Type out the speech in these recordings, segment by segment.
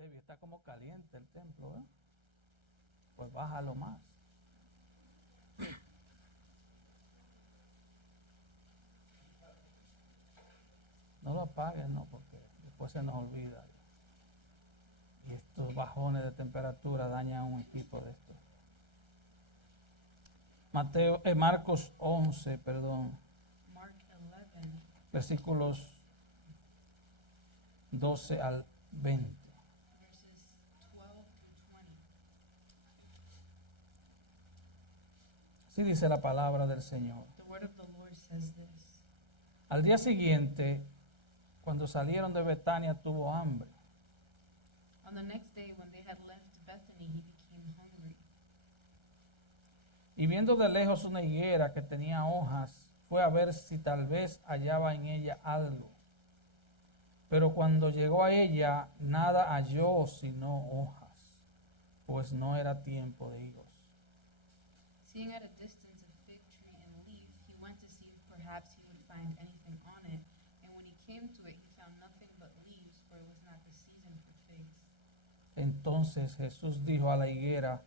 Tevi, está como caliente el templo, ¿eh? Pues bájalo más. No lo apagues, no, porque después se nos olvida. Y estos bajones de temperatura dañan un equipo de esto. Marcos 11, perdón. Mark 11, Versículos 12 al 20. verses 12 through 20. Así dice la palabra del Señor. The word of the Lord says this. Al día siguiente, cuando salieron de Betania, tuvo hambre. On the next day, when they had left Bethany, he became hungry. Y viendo de lejos una higuera que tenía hojas, fue a ver si tal vez hallaba en ella algo. Pero cuando llegó a ella, nada halló sino hojas, pues no era tiempo de higos. Seeing at a distance a fig tree and leaf, he went to see if perhaps he would find anything on it. And when he came to it, he found nothing but leaves, for it was not the season for figs. Entonces Jesús dijo a la higuera: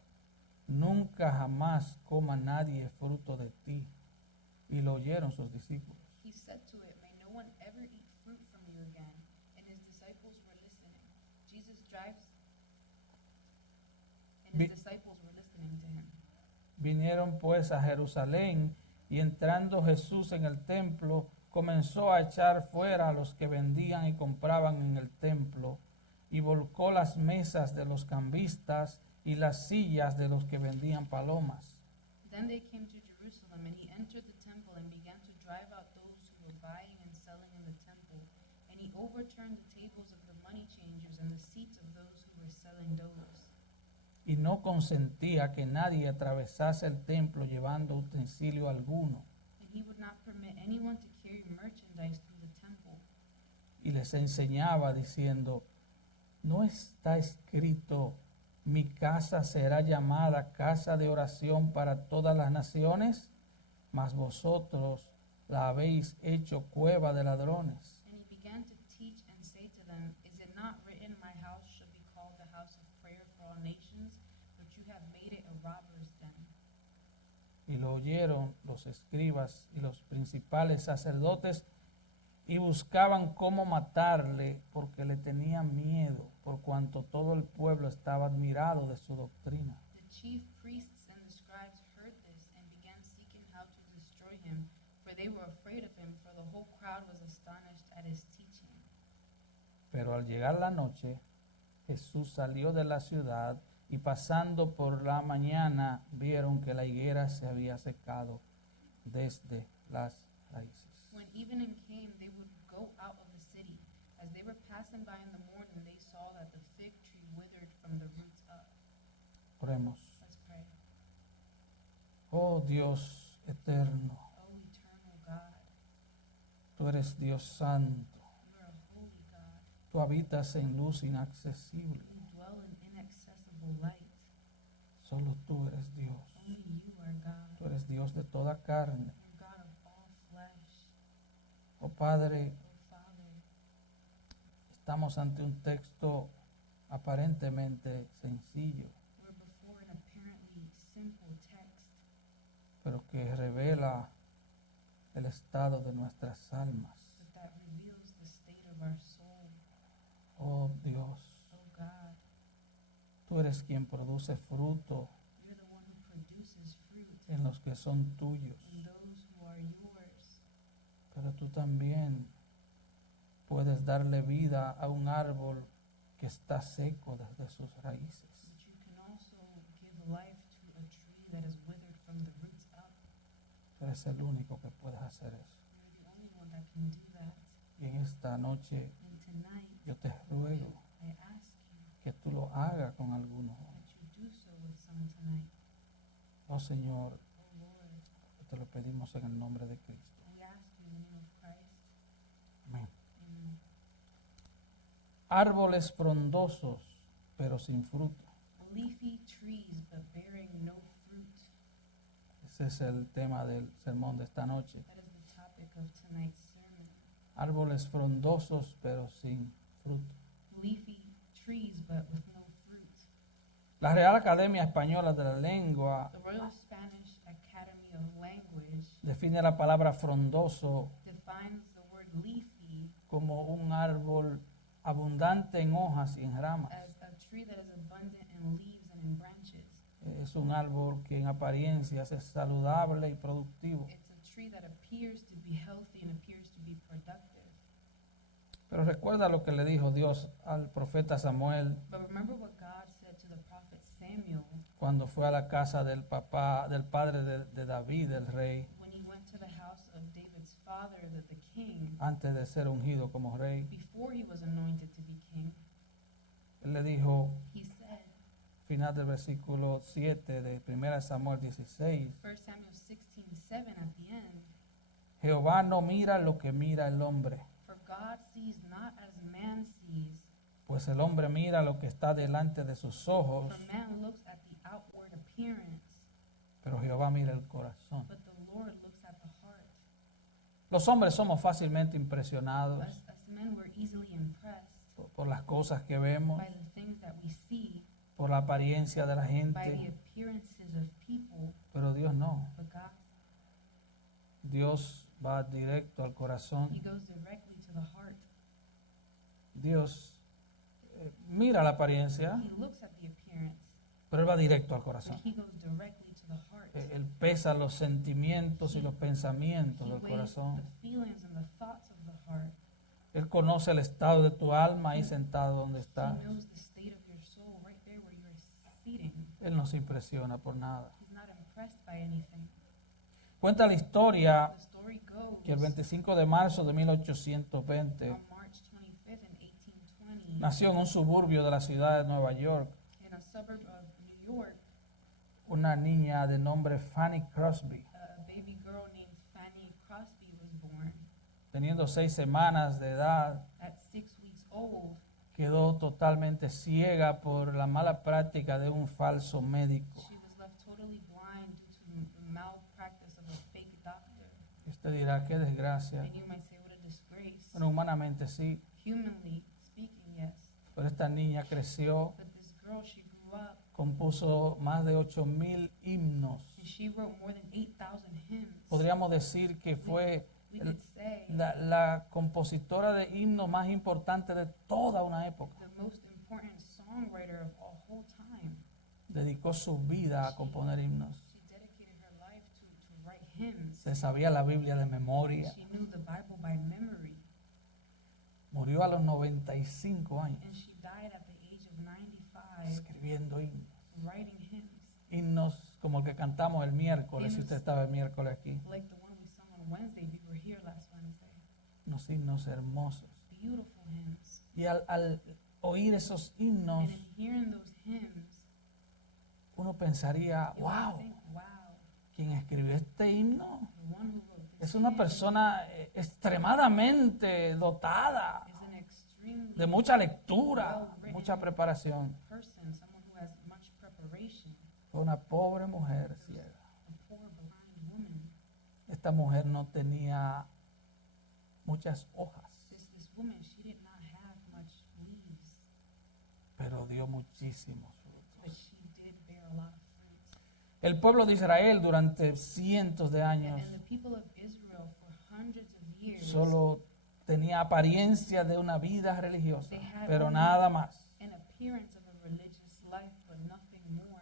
nunca jamás coma nadie fruto de ti. Y lo oyeron sus discípulos. He said to it, "May no one ever eat fruit from you again." And his disciples were listening. Vi- Disciples were listening to him. Vinieron pues a Jerusalén, y entrando Jesús en el templo, comenzó a echar fuera a los que vendían y compraban en el templo, y volcó las mesas de los cambistas y las sillas de los que vendían palomas. Then they came to Jerusalem, and he entered the temple and began to drive out those who were buying and selling in the temple. And he overturned the tables of the money changers and the seats of those who were selling doves. Y no consentía que nadie atravesase el templo llevando utensilio alguno. And he would not permit anyone to carry merchandise through the temple. Y les enseñaba diciendo: ¿no está escrito, mi casa será llamada casa de oración para todas las naciones? Mas vosotros la habéis hecho cueva de ladrones. And he began to teach and say to them, "Is it not written, my house shall be called the house of prayer for all nations? But you have made it a robber's den." Y lo oyeron los escribas y los principales sacerdotes, y buscaban cómo matarle, porque le tenían miedo, por cuanto todo el pueblo estaba admirado de su doctrina. The chief priests and the scribes heard this and began seeking how to destroy him, for they were afraid of him, for the whole crowd was astonished at his teaching. Pero al llegar la noche, Jesús salió de la ciudad, y pasando por la mañana vieron que la higuera se había secado desde las raíces. When evening came, they would go out of the city. As they were passing by in the morning, they saw that the fig tree withered from the roots up. Oremos. Let's pray. Oh Dios eterno, Oh, eternal God, tú eres Dios santo, you are a holy God. tú habitas en luz inaccesible. You dwell in inaccessible light. Solo tú eres Dios. Only you are God. Tú eres Dios de toda carne. You're God of all flesh. Oh Padre, Oh, Father, estamos ante un texto aparentemente sencillo, we're before an apparently simple text, pero que revela el estado de nuestras almas. but that reveals the state of our soul. Oh Dios, Oh, God, tú eres quien produce fruto you're the one who produces fruit en los que son tuyos, in those who are yours. pero tú también puedes darle vida a un árbol que está seco desde sus raíces. But you can also give life to a tree that is withered from the roots up. Tú eres el único que puedes hacer eso. You're the only one that can do that. Y en esta noche And tonight, yo te ruego I ask you que tú lo hagas con algunos. that you do so with some tonight. Oh Señor, Oh, Lord, te lo pedimos en el nombre de Cristo. we ask you in the name of Christ. Amén. Amen. Árboles frondosos, pero sin fruto. Leafy trees, but bearing no fruit. Ese es el tema del sermón de esta noche. That is the topic of tonight's sermon. Árboles frondosos, pero sin fruto. Leafy trees but with no fruit. La Real Academia Española de la Lengua The Royal Spanish Academy of Language define la palabra frondoso defines the word leafy como un árbol abundante en hojas y en ramas. as a tree that is abundant in leaves and in branches. Es un árbol que en apariencia es saludable y productivo. It's a tree that appears to be healthy and appears to be productive. Pero recuerda lo que le dijo Dios al profeta Samuel But remember what God said to the prophet Samuel cuando fue a la casa del padre de David, el rey, when he went to the house of David's father, the king, antes de ser ungido como rey. before he was anointed to be king. Él le dijo, He said, final del versículo 7 de 1 Samuel 16, 1 Samuel 16:7 at the end, Jehová no mira lo que mira el hombre, for God sees not as man sees, pues el hombre mira lo que está delante de sus ojos, for man looks at the outward appearance, pero Jehová mira el corazón. but the Lord looks at the heart. Los hombres somos fácilmente impresionados As men, we're easily impressed por las cosas que vemos, by the things that we see, por la apariencia de la by the gente, appearances of people, pero Dios no. but God, Dios va directo al corazón. He goes directly to the heart. Dios mira la apariencia, He looks at the appearance, pero Él va directo al but corazón. He goes directly to the heart. Él pesa los sentimientos y los pensamientos He del weighs corazón. the feelings and the thoughts of the heart. Él conoce el estado de tu alma ahí sentado donde He está. knows the state of your soul right there where you're sitting. Él no se impresiona por nada. He's not impressed by anything. Cuenta la historia The story goes que el 25 de marzo de 1820 on March 25th in 1820, nació en un suburbio de la ciudad de Nueva York in a suburb of New York, una niña de nombre Fanny Crosby. a baby girl named Fanny Crosby was born. Teniendo 6 semanas de edad, At 6 weeks old, quedó totalmente ciega por la mala práctica de un falso médico. she was left totally blind due to the malpractice of a fake doctor. Y usted dirá, qué desgracia. And you might say, what a disgrace. Bueno, humanamente sí, Humanly speaking, yes. pero esta niña creció, But this girl, she grew up compuso más de 8,000 himnos. and she wrote more than 8,000 hymns. Podríamos decir que fue We could say la compositora de himnos más importante de toda una época. the most important songwriter of all whole time. Dedicó su vida a componer himnos. She dedicated her life to write hymns. Se sabía la Biblia de memoria. She knew the Bible by memory. Murió a los 95 años And she died at the age of 95 escribiendo himnos. writing hymns Himnos como el que cantamos el miércoles, si usted estaba el miércoles aquí. like the one we sung on Wednesday. We were here last Wednesday. Unos himnos hermosos. Beautiful hymns. Y al oír esos himnos, And in hearing those hymns, uno pensaría, you would wow, think, wow, quien escribió este himno the one who wrote this es una hymn persona extremadamente dotada, is an extremely de mucha lectura, mucha preparación. person, someone who has much preparation, Fue una pobre mujer ciega. a poor blind woman. Esta mujer no tenía muchas hojas, This woman, she did not have much leaves, pero dio muchísimos but frutos. she did bear a lot of fruit. El pueblo de Israel durante cientos de años And the people of Israel for hundreds of years, solo tenía apariencia de una vida religiosa, pero nada más. an appearance of a religious life, but nothing more.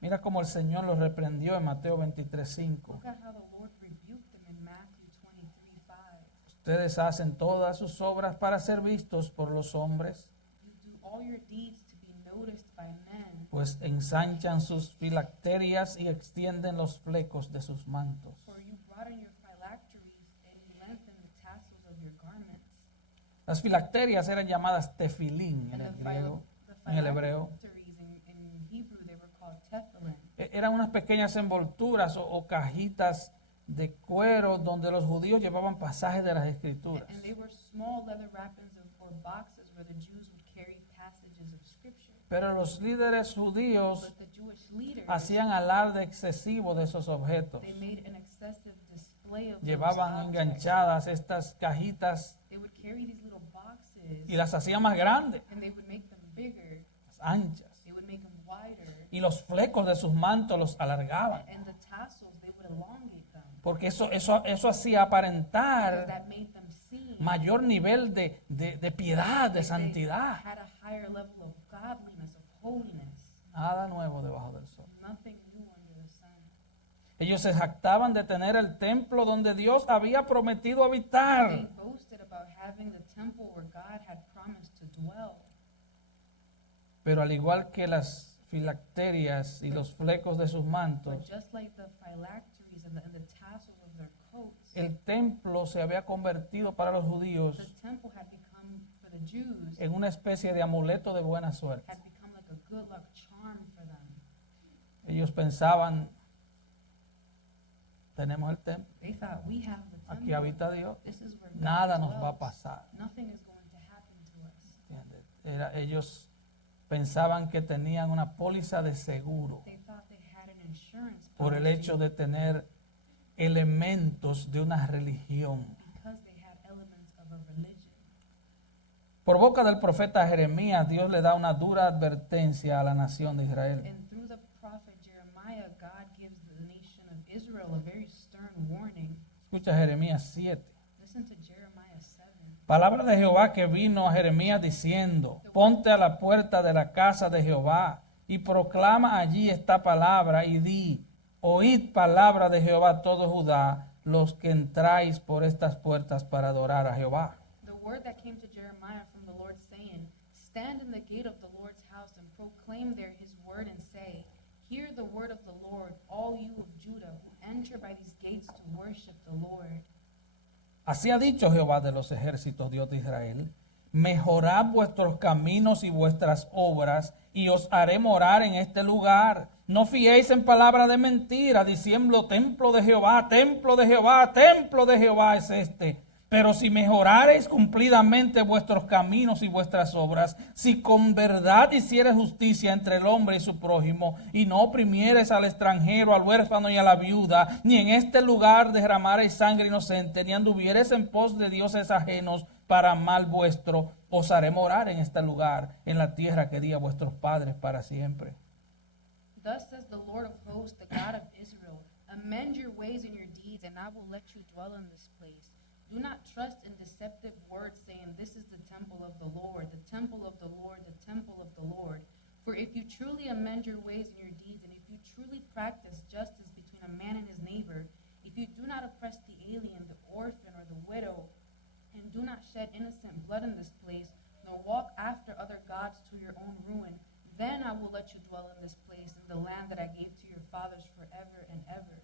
Mira cómo el Señor los reprendió en Mateo 23:5. Look at how the Lord rebuked them in Matthew 23:5. Ustedes hacen todas sus obras para ser vistos por los hombres, You do all your deeds to be noticed by men, pues ensanchan sus filacterias y extienden los flecos de sus mantos. for you broaden your phylacteries and you lengthen the tassels of your garments. Las filacterias eran llamadas tefilín en And el the griego, the en el hebreo. phylacteries in Hebrew, they were called tefillin. Eran unas pequeñas envolturas o cajitas de cuero donde los judíos llevaban pasajes de las escrituras. And they were small leather wrappings or boxes where the Jews would carry passages of scripture. Pero los líderes judíos But the Jewish leaders, hacían alarde excesivo de esos objetos. they made an excessive display of those Llevaban objects. enganchadas estas cajitas They would carry these little boxes y las hacían más grandes. and they would make them bigger. anchas, They would make them wider, y los flecos de sus mantos los alargaban, and the tassels, they would elongate them. porque eso hacía Because aparentar that made them seem mayor nivel de piedad, de they santidad. had a higher level of godliness, of holiness. Nada nuevo debajo del sol. Nothing new under the sun. Ellos se jactaban de tener el templo donde Dios había prometido They habitar. boasted about having the temple where God had promised to dwell. Pero al igual que las filacterias y los flecos de sus But mantos, just like the phylacteries and the tassels of their coats, el templo se había convertido para los judíos the temple had become, for the Jews, en una especie de amuleto de buena suerte. had become like a good luck charm for them. Ellos pensaban, tenemos el templo, They thought, we have the aquí temple. habita Dios, This is where God nada nos va a dwells. pasar. Nothing is going to happen to us. ¿Entiendes? Ellos pensaban que tenían una póliza de seguro They thought they had an insurance por el policy hecho de tener elementos de una religión. because they had elements of a religion. Por boca del profeta Jeremías, Dios le da una dura advertencia a la nación de Israel. And through the prophet Jeremiah, God gives the nation of Israel a very stern warning. Escucha Jeremías 7. Listen to Jeremiah 7. Palabra de Jehová que vino a Jeremías diciendo, ponte a la puerta de la casa de Jehová y proclama allí esta palabra y di, oíd palabra de Jehová todo Judá, los que entráis por estas puertas para adorar a Jehová. The word that came to Jeremiah from the Lord saying, stand in the gate of the Lord's house and proclaim there his word and say, hear the word of the Lord, all you of Judah who enter by these gates to worship the Lord. Así ha dicho Jehová de los ejércitos, Dios de Israel, mejorad vuestros caminos y vuestras obras, y os haré morar en este lugar. No fiéis en palabra de mentira, diciendo templo de Jehová, templo de Jehová, templo de Jehová es este. Pero si mejorareis cumplidamente vuestros caminos y vuestras obras, si con verdad hiciereis justicia entre el hombre y su prójimo, y no oprimiereis al extranjero, al huérfano y a la viuda, ni en este lugar derramareis sangre inocente, ni anduviereis en pos de dioses ajenos para mal vuestro, os haré morar en este lugar, en la tierra que di a vuestros padres para siempre. Thus says the Lord of hosts, the God of Israel, amend your ways and your deeds, and I will let you dwell in this place. Do not trust in deceptive words, saying, this is the temple of the Lord, the temple of the Lord, the temple of the Lord. For if you truly amend your ways and your deeds, and if you truly practice justice between a man and his neighbor, if you do not oppress the alien, the orphan, or the widow, and do not shed innocent blood in this place, nor walk after other gods to your own ruin, then I will let you dwell in this place, in the land that I gave to your fathers forever and ever.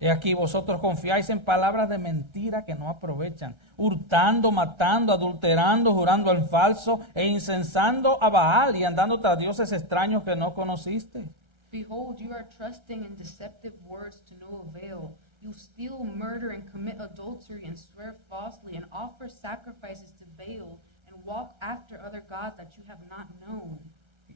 He aquí vosotros confiáis en palabras de mentira que no aprovechan, hurtando, matando, adulterando, jurando en falso e incensando a Baal y andando tras dioses extraños que no conociste. Behold, you are trusting in deceptive words to no avail. You steal, murder, and commit adultery, and swear falsely, and offer sacrifices to Baal, and walk after other gods that you have not known.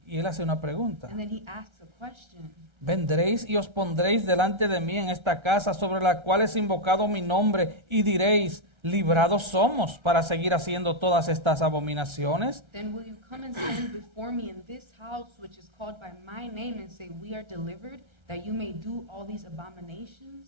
Y él hace una pregunta. And then he asks a question. Vendréis y os pondréis delante de mí en esta casa sobre la cual es invocado mi nombre y diréis, librados somos para seguir haciendo todas estas abominaciones. Then will you come and stand before me in this house which is called by my name and say, we are delivered, that you may do all these abominations?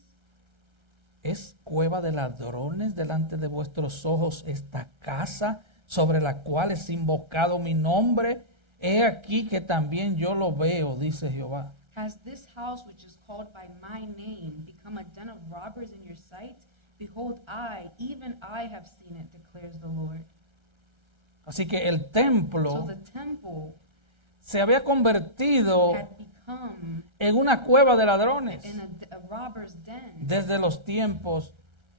¿Es cueva de ladrones delante de vuestros ojos esta casa sobre la cual es invocado mi nombre? He aquí que también yo lo veo, dice Jehová. Has this house which is called by my name become a den of robbers in your sight? Behold, I, even I have seen it, declares the Lord. Así que el So templo the temple se había convertido had become en una cueva de ladrones in a robber's den desde los tiempos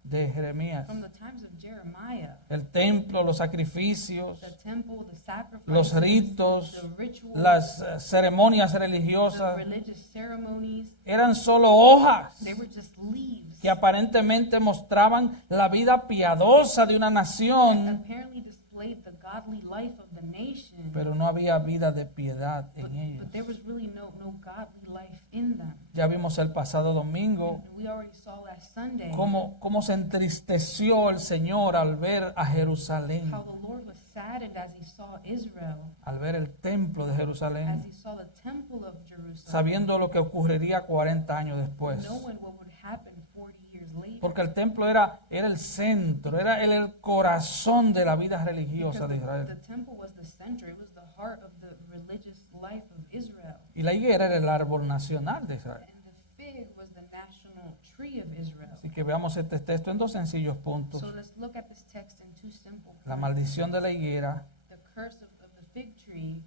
de Jeremías. from the times of Jeremiah. El templo, los sacrificios, The temple, the sacrifices, los ritos, the rituals, las ceremonias the religiosas religious ceremonies, eran solo hojas they were just leaves que aparentemente mostraban la vida piadosa de una that nación, apparently displayed the godly life of the nation. pero no había vida de piedad en ellos. But there was really no godly life in them. Ya vimos el pasado domingo And we already saw last Sunday cómo se entristeció el Señor al ver a Jerusalén. how the Lord was saddened as he saw Israel, al ver el templo de as Jerusalén, he saw the temple of Jerusalem, sabiendo lo que ocurriría 40 años después. knowing what would happen 40 years later. Porque el templo era el centro, era el corazón de la vida religiosa de Because the Israel. temple was the center, it was the heart of the religious life of Israel. Y la higuera era el árbol nacional de Israel. And the fig was the national tree of Israel. Así que veamos este texto en dos sencillos puntos. So let's look at this text in two simple La points. maldición de la higuera The curse of the fig tree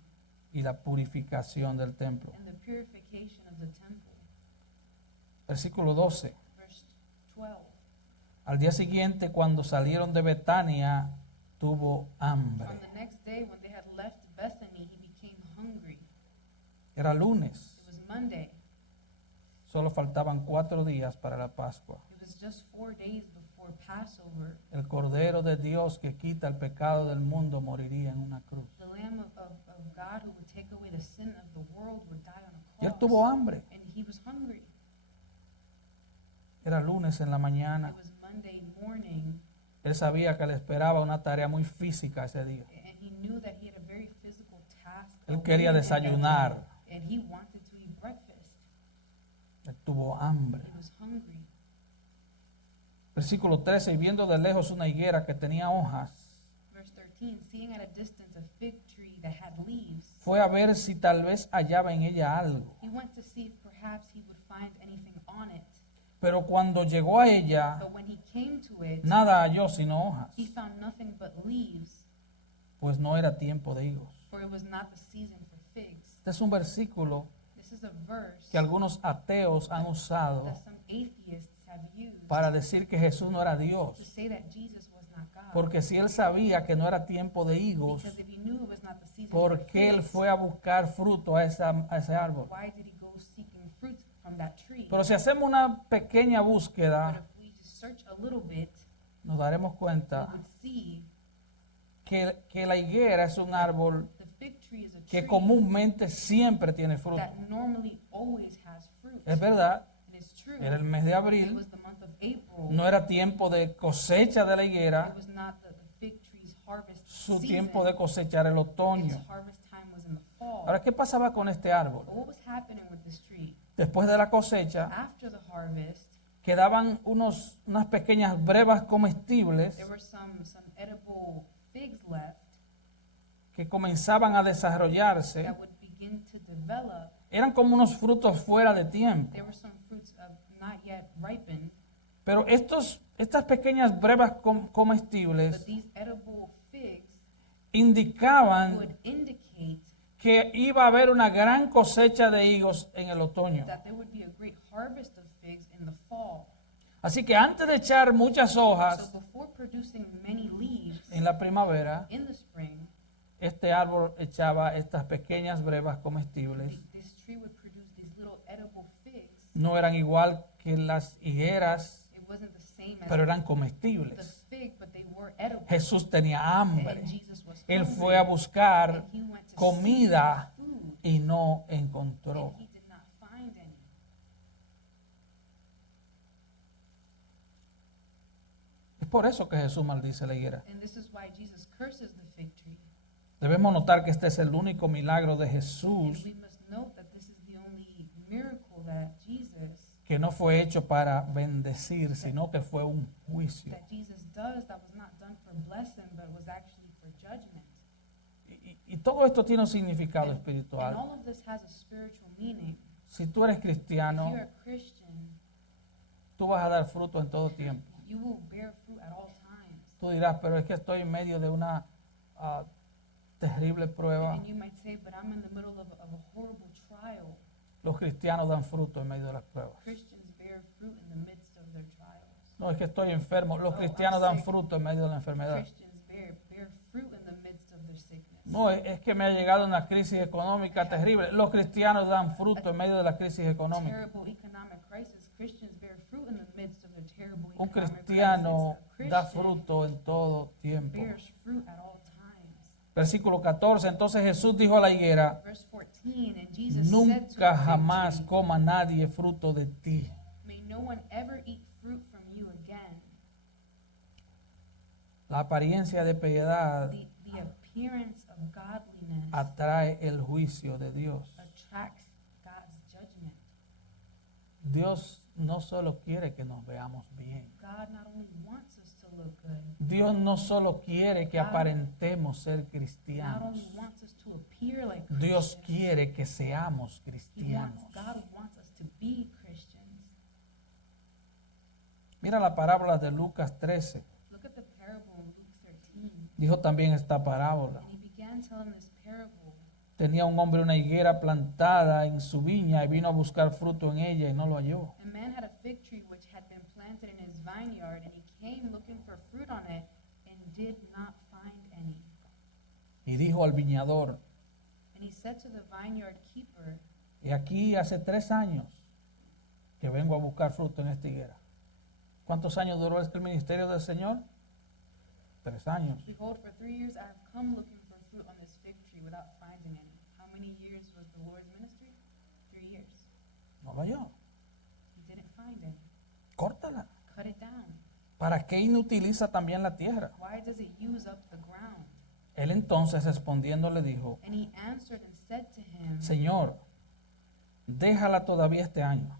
y la purificación del templo. and the purification of the temple. Versículo 12. Verse 12. Al día siguiente, cuando salieron de Betania, tuvo hambre. On the next day, when they had left Bethany, he became hungry. Era lunes. It was Monday. Solo faltaban 4 días para la Pascua. It was just 4 days before Passover. El Cordero de Dios que quita el pecado del mundo moriría en una cruz. The Lamb of God who would take away the sin of the world would die on a Y él cross. tuvo hambre. And he was hungry. Era lunes en la It mañana. was Monday morning, Él sabía que le esperaba una tarea muy física ese día. and he knew that he had a very physical task. Él quería awaiting him that desayunar. day, and he wanted to eat breakfast. Él tuvo hambre. He was hungry. Versículo 13. Y viendo de lejos una higuera que tenía hojas, Verse 13, seeing at a distance a fig tree that had leaves, fue a ver si tal vez hallaba en ella algo. he went to see if perhaps he would find anything on it. Pero cuando llegó a ella, But when he came to it, nada halló sino hojas, he found nothing but leaves, pues no era tiempo de higos. for it was not the season for figs. Este es un versículo This is a verse que algunos ateos han usado that some atheists have used para decir que Jesús no era to Dios. say that Jesus was not God. Porque si él sabía que no era tiempo de higos, Because if he knew it was not the season ¿por for qué él figs, fue a buscar fruto a ese árbol? why did he go seeking fruit from that tree? Pero si hacemos una pequeña But búsqueda, if we search a little bit, nos daremos we cuenta would see que la higuera es un árbol the fig tree is a que tree comúnmente siempre tiene fruto. that normally always has fruit. Es verdad, It is true. era el mes de It abril, was the month of April. no era tiempo de cosecha de la It higuera, was not the fig tree's harvest su season. tiempo de cosechar el Its otoño. harvest time was in the fall. Ahora, ¿qué pasaba con este árbol? But what was happening with this tree? Después de la cosecha, After the harvest, quedaban unas pequeñas brevas comestibles there were some edible figs left que comenzaban a desarrollarse. that would begin to develop. Eran como unos frutos fuera de tiempo. There were some fruits not yet ripened, Pero estas pequeñas brevas comestibles but these edible figs indicaban would indicate que iba a haber una gran cosecha de higos en el otoño. that there would be a great harvest of figs in the fall. Así que antes de echar muchas So hojas before producing many leaves en la primavera, in the spring, este árbol echaba estas pequeñas brevas comestibles. this tree would produce these little edible figs. No eran igual que las higueras, It wasn't the same as pero eran the comestibles. fig, but they were edible. Jesús tenía hambre. And Jesus was Él hungry, fue a buscar and he went to comida seek food, y no encontró. and he did not find any. Es por eso que Jesús maldice la higuera. And this is why Jesus curses the fig tree. Debemos notar que este es el único milagro de And Jesús we must note that this is the only miracle that Jesus que no fue hecho para bendecir, sino que fue un juicio. does that was not done for blessing, but was actually for judgment. Y todo esto tiene un significado And espiritual. all of this has a spiritual meaning. Si tú eres If cristiano, you're a Christian, tú vas a dar fruto en todo tiempo. you will bear fruit at all times. Tú dirás, pero es que estoy en medio de una terrible prueba. And you might say, but I'm in the middle of a horrible trial. Los cristianos dan fruto en medio de las pruebas. Christians bear fruit in the midst of their trials. No, es que estoy enfermo. Los Oh, cristianos I'm dan sick. fruto en medio de la enfermedad. Christians bear fruit in the midst of their sickness. No, es que me ha llegado una crisis económica terrible. Los cristianos dan fruto en medio de la crisis económica. Terrible economic crisis. Christians bear fruit in the midst of their terrible Un economic cristiano crisis. da A Christian fruto en todo tiempo. bears fruit at all times. Versículo 14. Entonces Jesús dijo a la higuera: Verse 14, and Jesus said to nunca the fig jamás tree, coma nadie fruto de ti. may no one ever eat fruit from you again. La apariencia de piedad The appearance of godliness atrae el juicio de Dios. attracts God's judgment. Dios no solo quiere que nos veamos bien. God not only wants us to look good, Dios no solo quiere que aparentemos ser not only cristianos. wants us to appear like Dios Christians, quiere que seamos God cristianos. wants us to be Christians. Mira la parábola de Lucas 13. Look at the parable in Luke 13. Dijo también esta parábola. And he began telling this parable. Tenía un hombre una higuera plantada en su viña y vino a buscar fruto en ella y no lo halló. A man had a fig tree which had been planted in his vineyard, and he came looking for fruit on it and did not find any. Y dijo al viñador, And he said to the vineyard keeper, y aquí hace 3 años que vengo a buscar fruto en esta higuera. ¿Cuántos años duró el ministerio del Señor? 3 años. Behold, for 3 years I have come looking for fruit on this fig tree without finding any. How many years was the Lord's ministry? 3 years. No lo halló. He didn't find any. Córtala. Cut it down. ¿Para qué inutiliza también la tierra? Why does it use up the ground? Él entonces respondiendo le dijo, And he answered and said to him, Señor, déjala todavía este año,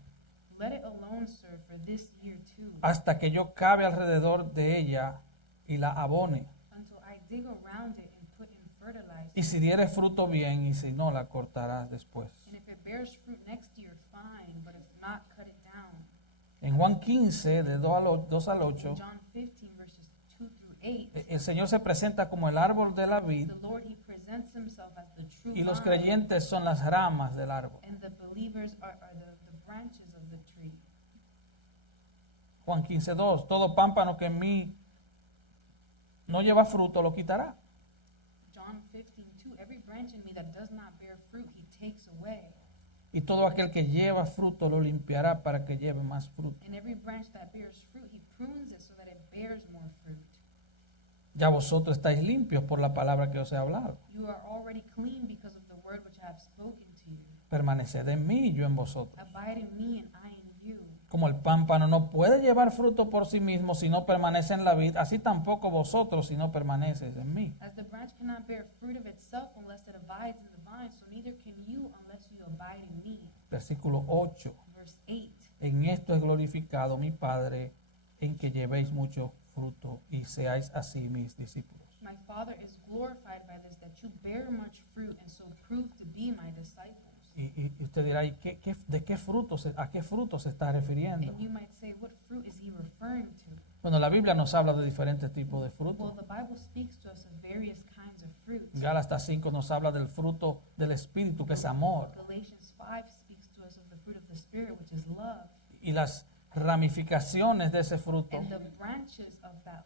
Let it alone, sir, for this year too, hasta que yo cabe alrededor de ella y la abone. until I dig around it and put in fertilizer. Y si diere fruto bien, y si no, la cortarás después. And if it bears fruit next year, fine, but if not, cut it down. En Juan 15, de 2 al 8, In John 15, verses 2 through 8, el Señor se presenta como el árbol de la vid the Lord, he presents himself as the true y los vine, creyentes son las ramas del árbol. and the believers are the branches of the tree. Juan 15, 2, todo pámpano que en mí no lleva fruto lo quitará. John 15, 2, every branch in me that does not bear fruit, he takes away. Y todo aquel que lleva fruto lo limpiará para que lleve más fruto. And every branch that bears fruit, he prunes it so that it bears more fruit. Ya vosotros estáis limpios por la palabra que os he hablado. You are already clean because of the word which I have spoken to you. Permaneced en mí y yo en vosotros. Abide in me and I in you. Como el pámpano no puede llevar fruto por sí mismo si no permanece en la vid, así tampoco vosotros si no permaneces en mí. As the branch cannot bear fruit of itself unless it abides in the vine, so neither can you unless you abide in me. Versículo 8. Verse 8. En esto es glorificado mi Padre, en que llevéis mucho fruto y seáis así mis discípulos. My Father is glorified by this, that you bear much fruit and so prove to be my disciples. Y usted dirá, ¿y de qué fruto a qué fruto se está refiriendo? And you might say, what fruit is he referring to? Bueno, la Biblia nos habla de diferentes tipos de Well, frutos. the Bible speaks to us of various kinds of fruit. Gálatas 5 nos habla del fruto del Espíritu, que es amor. Galatians 5 speaks to us of the fruit of the Spirit, which is love. Y las ramificaciones de ese fruto, And the branches of that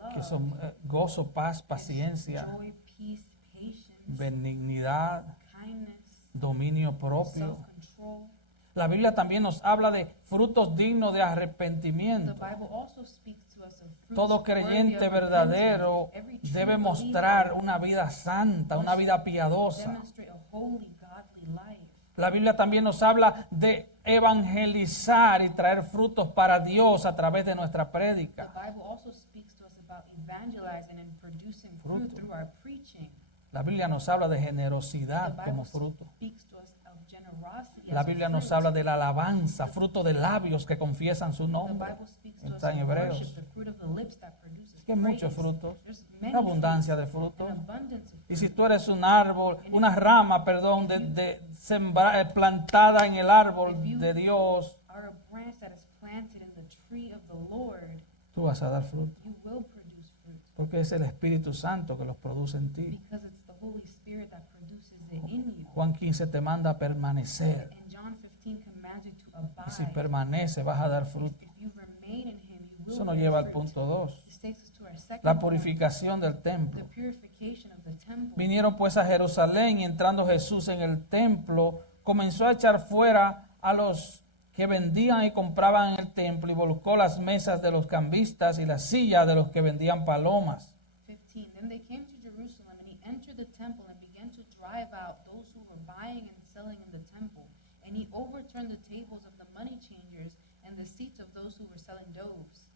love, que son gozo, paz, paciencia, joy, peace, patience, benignidad, kindness, dominio propio. self-control. La Biblia también nos habla de frutos dignos de The arrepentimiento. Bible also speaks to us of fruits Todo worthy creyente of verdadero repentance. Every true debe believer mostrar una vida santa, una vida piadosa. demonstrate a holy, godly life. La Biblia también nos habla de evangelizar y traer frutos para Dios a través de nuestra The prédica. Bible also speaks to us about evangelizing and producing Fruto. fruit through our preaching. La Biblia nos habla de The generosidad Bible como fruto. speaks to us of generosity La as a Biblia nos fruit. habla de la alabanza, fruto de labios que confiesan su The nombre. Bible speaks to us Está en of Hebreos. worship, the fruit of the lips that produces Que hay muchos praise. frutos, There's many una abundancia de fruits, frutos. an abundance of Y fruit. si tú eres un árbol, una rama, perdón, plantada en el árbol de Dios, Are a branch that is planted in the tree of the Lord, tú vas a dar fruto. you will produce fruit Porque es el Espíritu Santo que los produce en ti. because it's the Holy Spirit that produces it in you. Juan 15 te manda a permanecer. And John 15 commands you to Y si abide. permanece, vas a dar fruto. If you remain in him, you will Eso nos bear lleva al fruit. punto 2. This takes us to our second La point, purificación del the templo. purification of the temple. Vinieron pues a Jerusalén y entrando Jesús en el templo, comenzó a echar fuera a los que vendían y compraban en el templo y volcó las mesas de los cambistas y las sillas de los que vendían palomas. 15. Then they came to Jerusalem, and he entered the temple and began to drive out those who were buying and selling in the temple. And he overturned the tables of the money changers and the seats of those who were selling doves.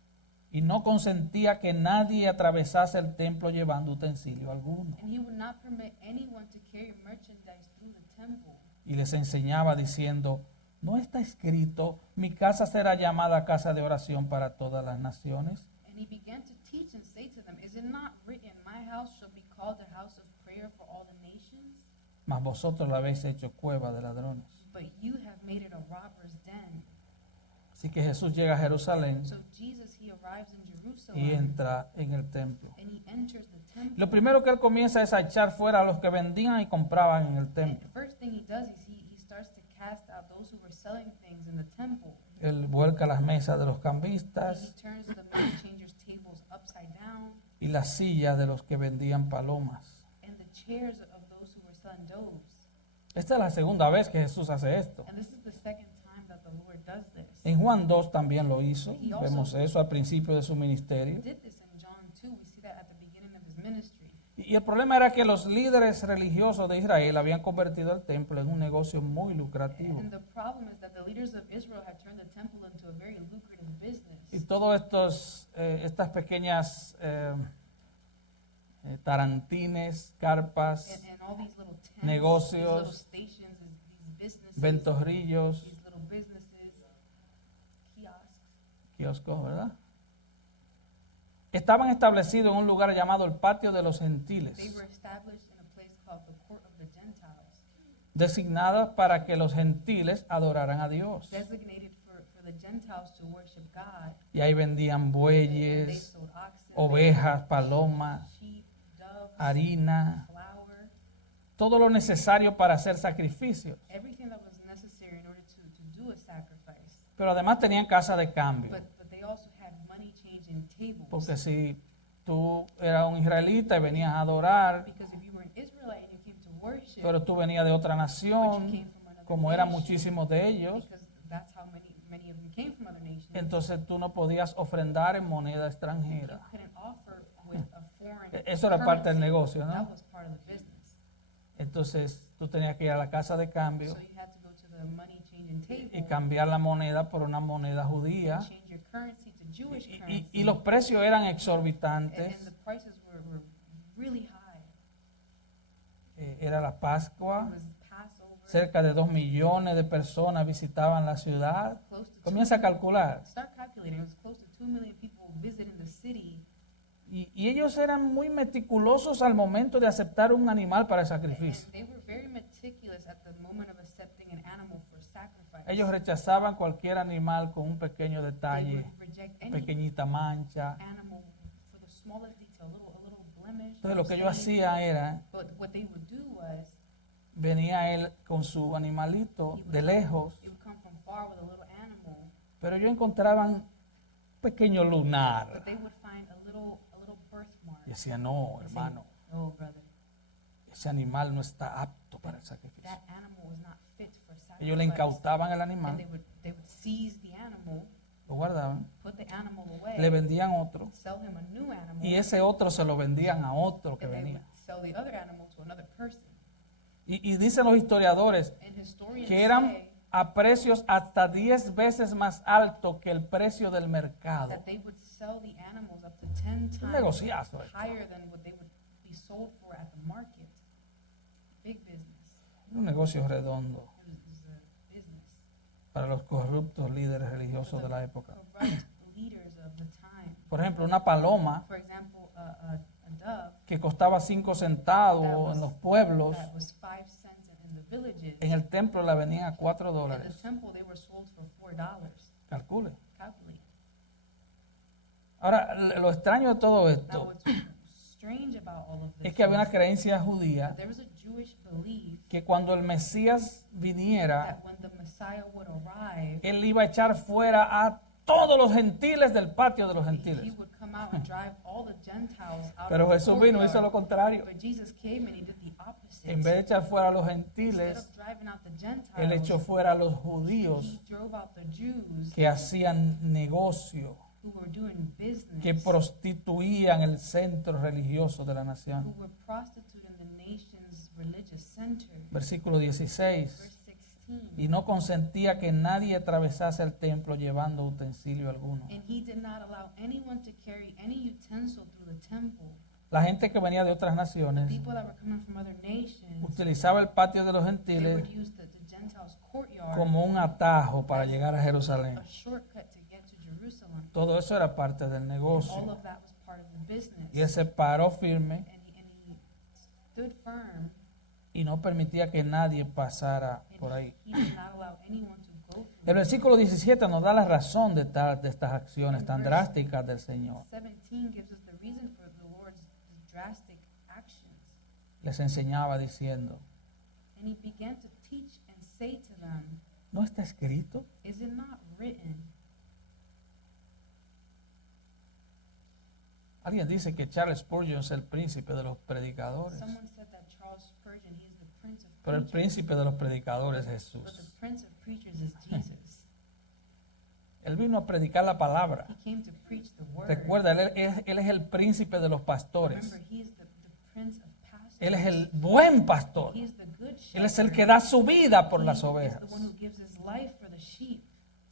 Y no consentía que nadie atravesase el templo llevando utensilio alguno. And he would not permit anyone to carry merchandise through the temple. Y les enseñaba diciendo, ¿no está escrito, mi casa será llamada casa de oración para todas las naciones? And he began to teach and say to them, Is it not written, My house shall be called a house of prayer for all the nations? Mas vosotros la habéis hecho cueva de ladrones. But you have made it a robber's den. Así que Jesús llega a Jerusalén So Jesus, he arrives in Jerusalem, y entra en el templo. and he enters the temple. Lo primero que él comienza es a echar fuera a los que vendían y compraban en el And templo. the first thing he does is he starts to cast out those who were selling things in the temple. Él vuelca las mesas de los He cambistas turns the money changers' tables upside down, y las sillas de los que vendían palomas. and the chairs of those who were selling doves. Esta es la segunda vez que Jesús hace esto. And this is the second time that the Lord does this. En Juan 2 también lo hizo. Vemos eso al principio de su He ministerio. did this in John 2. We see that at the beginning of his ministry. Y el problema era que los líderes religiosos de Israel habían convertido el templo en un negocio muy lucrativo. And the problem is that the leaders of Israel had turned the temple into a very lucrative business. Y todas estas pequeñas tarantines, carpas, And all these little tents, negocios, these little stations, these businesses, ventorrillos, these little businesses, kiosks, kioscos, ¿verdad? Estaban establecidos en un lugar llamado el patio de los they gentiles, were established in a place called the court of the Gentiles, designadas para que los gentiles adoraran a Dios. designated for the Gentiles to worship God. Y ahí vendían And they bueyes, sold oxen, ovejas, palomas, sheep, doves, harina, flour, todo lo necesario para hacer sacrificios. everything that was necessary in order to do a sacrifice. Pero además tenían casa de cambio. But they also had money changing tables. Porque si tú eras un israelita y venías a adorar, Because if you were an Israelite and you came to worship, pero tú venías de otra but you nación, came from another como eran nation, muchísimos de ellos, because that's how many of them came from other nations, entonces tú no podías ofrendar en moneda you extranjera. couldn't offer with a foreign Eso era parte del currency. negocio, That ¿no? was part of the business. Entonces tú tenías que ir a la casa de cambio So you had to go to the money changing table y cambiar la moneda por una moneda judía. and change your currency to Jewish Y, currency. y los precios eran and the exorbitantes. prices were really high. Era la Pascua. It was Passover. Cerca de 2 millones de personas visitaban la ciudad. Close to Comienza a calcular. Start calculating. It was close to 2 million people visiting the city. Y ellos eran muy meticulosos al momento de aceptar un animal para el And sacrificio. they were very meticulous at the moment of accepting an animal for sacrifice. Ellos rechazaban cualquier animal con un pequeño They detalle, would reject any pequeñita mancha. animal for the smallest detail, a little blemish. Entonces lo que yo stain. hacía era, But what they would do was, venía él con su animalito de lejos, it would come from far with a little animal, pero yo encontraba un pequeño but lunar. they would find a little birthmark. Y decía, no, They say, hermano, "No, brother, ese animal no está apto para el sacrificio. that animal was not fit for sacrifice." Ellos le incautaban el And animal, they would seize the animal, lo guardaban, put the animal away, le vendían otro, sell him a new animal, y ese otro se lo vendían a otro que and they venía. would sell the other animal to another person. Y dicen los historiadores And historians que eran say a precios hasta 10 veces más altos que el precio del mercado. that they would sell the animals up to 10 Un times negociazo esto. higher than what they would be sold for at the market. Big business. Un negocio redondo It was a business. para los corruptos líderes religiosos de la época. Corrupt leaders of the time. Por ejemplo, una paloma For example, a dove que costaba 5 centavos en los pueblos, that was 5 cents in the villages. en el templo la vendían a 4 In the dólares. temple, they were sold for $4. Calcule. Calculate. Ahora, lo extraño de todo Now, esto what's strange about all of this es que había una is creencia judía that there was a Jewish belief que cuando el Mesías viniera, that when the Messiah would arrive, él iba a echar fuera a todos los gentiles del patio de los he gentiles. would come out and drive all the Gentiles out Pero of the Jesús vino y hizo lo courtyard. contrario. But Jesus came and he did the opposite. En vez de echar fuera a los Instead gentiles, of driving out the Gentiles, él echó fuera a los judíos he drove out the Jews que hacían negocio, who were doing business, que prostituían el centro religioso de la who nación. were prostituting the nation's religious center. Versículo 16. Verse y no consentía que nadie atravesase el templo llevando utensilio alguno. And he did not allow anyone to carry any utensil through the temple. La gente que venía de otras naciones People that were coming from other nations, utilizaba el patio de los they gentiles would use the Gentiles' courtyard como un atajo para llegar a Jerusalén. a shortcut to get to Jerusalem. Todo eso era parte del All negocio. of that was part of the business. Y él se paró firme And he stood firm. y no permitía que nadie pasara por ahí. He did not allow anyone to go through. El versículo 17 nos da la razón de estas acciones tan drásticas del Señor. 17 gives us the reason for the Lord's drastic actions. Les enseñaba diciendo, And he began to teach and say to them, ¿no está escrito? is it not written? Alguien dice que Charles Spurgeon es el príncipe de los predicadores, Someone said that Charles Spurgeon, he is the prince of pero el preachers. príncipe de los predicadores es But Jesús. the prince of preachers is Jesus. Él vino a predicar la palabra. He came to preach the word. Recuerda, él es el príncipe de los pastores. Remember, he is the prince of pastors. Él es el buen pastor. He is the good shepherd. Él es el que da su vida por He las is ovejas. the one who gives his life for the sheep.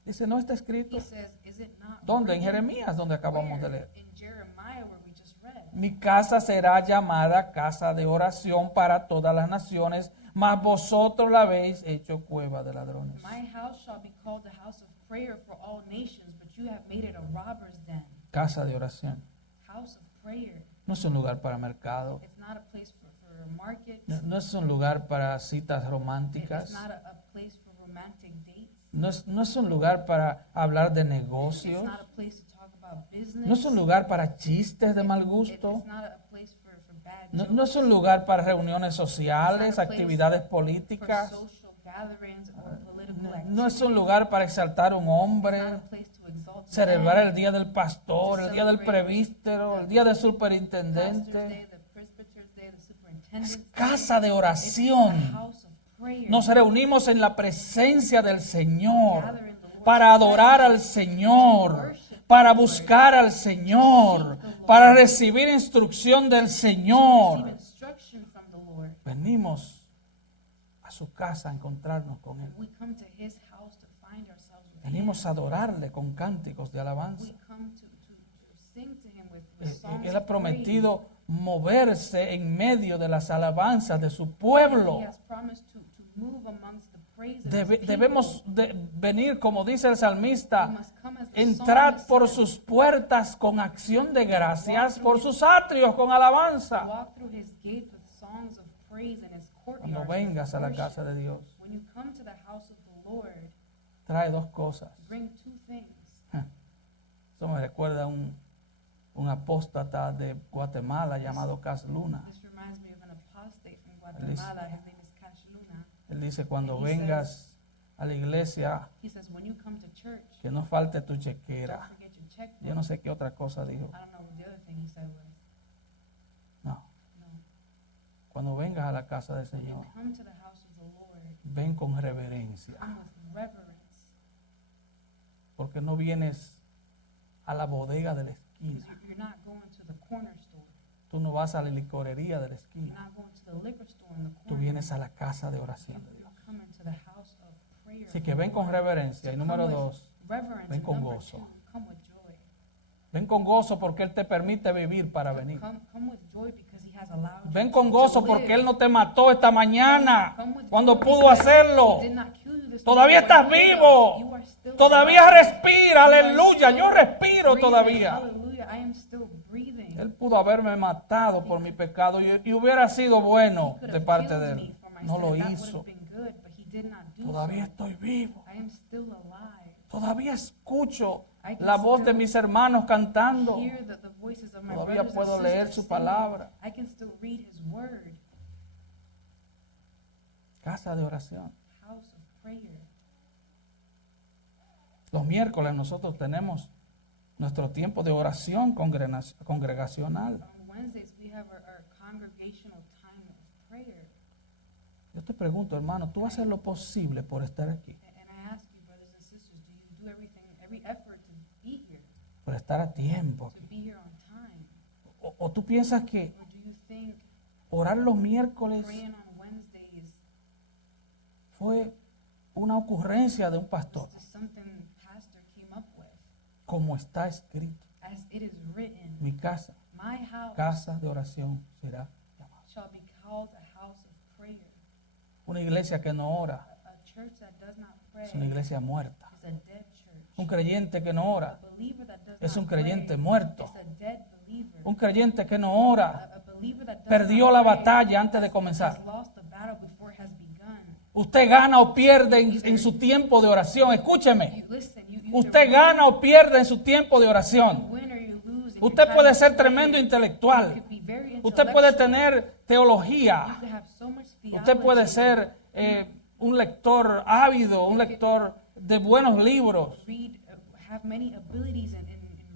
Dice, ¿no está escrito? He says, is it not ¿Dónde? En written? Jeremías, donde acabamos de Where? leer. In Jeremiah, where we just read. Mi casa será llamada casa de oración para todas las naciones, mas vosotros la habéis hecho cueva de ladrones. My house shall be called the house of prayer for all nations, but you have made it a robber's den. Casa de oración. House of prayer. No es un lugar para mercado. It's not a place for markets. No es un lugar para citas It's románticas. not a place for romantic dates. No es un lugar para hablar de It's negocios. not a place to talk about business. No es un lugar para chistes de mal gusto. It's not a place for bad No es un lugar para reuniones sociales, actividades for políticas. social gatherings or political No es un activities. lugar para exaltar a un It's not hombre, a place to exalt celebrar men. el día del pastor, el día del prevístero, el día del Pastor's superintendente. Day, the Presbyter's Day, the Es Superintendent's Day. casa de It's a oración. house of prayer. Nos reunimos en la presencia del Señor Gather in the Lord's para adorar al Señor, para buscar al Señor, para recibir instrucción del receive Señor. instruction from the Lord. Venimos a su casa a encontrarnos con Él. We come to his house to find ourselves with Venimos him. a adorarle con cánticos de alabanza. We come to sing to him with songs Él ha of prometido moverse en medio de las alabanzas de su praise. pueblo. He has promised to move amongst the praise of his people. Debemos de venir, como dice el We salmista, must come as the entrad psalmist por said, sus puertas con acción de gracias, por sus atrios con alabanza. walk through his gates with songs of praise and his Cuando courtyards vengas a la with casa worship. de Dios, When you come to the house of the Lord, trae dos cosas. bring two things. Eso me recuerda a un apóstata de Guatemala llamado Cas Luna. This reminds me of an apostate from Él dice- Guatemala. His name is Cash Luna. Él dice, cuando He vengas a la iglesia, He says, when you come to church, que no falte tu don't chequera. forget your checkbook. Yo no sé qué otra cosa dijo. I don't know what the other thing he said was. No. No. Cuando vengas a la casa del When you Señor, come to the house of the Lord, ven con reverencia. come with reverence. Porque no vienes a la bodega de la Because esquina. you're not going to the corner store. Tú no vas a la licorería de la You're esquina. not going to the liquor store in the Tú corner. vienes a la casa de oración de You Dios. come into the house of prayer. Así que ven con reverencia. Y número Come with dos, reverence. ven And con number gozo. two, come with joy. ven con gozo porque Él te permite vivir para venir. Come with joy because he has allowed you Ven to con gozo live. porque Él no te mató esta mañana Come with cuando joy pudo because hacerlo. he did not kill you this Todavía morning estás when you vivo. You are still Todavía alive. respira, You are aleluya. still Yo respiro breathing. todavía. Hallelujah. I am still breathing. Él pudo haberme matado por mi pecado y hubiera sido bueno He could de have parte killed de me Él. for my No sin. lo That would hizo. have been good, but he did not do Todavía so. estoy vivo. I am still alive. Todavía escucho I can la voz de still mis hermanos cantando. Hear the voices of my Todavía brothers puedo and leer sisters su singing. palabra. I can still read his word. Casa de oración. House of prayer. Los miércoles nosotros tenemos nuestro tiempo de oración congregacional. On Wednesdays we have our congregational time of prayer. Yo te pregunto, hermano, ¿tú vas a hacer lo posible por estar aquí? And I ask you, brothers and sisters, do you do everything, every effort to be here, Por estar a tiempo to aquí. be here on time? O tú piensas que Or do you think orar los miércoles praying on Wednesdays fue una ocurrencia de un pastor, It's just something pastor came up with. como está escrito. As it is written, Mi casa, my house casa de oración será llamada. shall be called a house of prayer. Una iglesia que no ora A church that does not pray es una iglesia muerta. is a dead church. Un creyente que no ora A believer that does es not un creyente pray muerto. is a dead believer. Un creyente que no ora A believer that does perdió not la pray batalla antes de comenzar. has lost the battle before it has begun. Usted gana o pierde en su tiempo de oración. Escúcheme. You listen, you Usted gana o pierde en su tiempo de oración. win or you lose. in Usted your puede time ser of tremendo prayer. intelectual. You could be very Usted puede intellectual. tener teología. You could have so much Usted puede theology. ser un lector ávido, un lector de buenos libros. Read, have many abilities in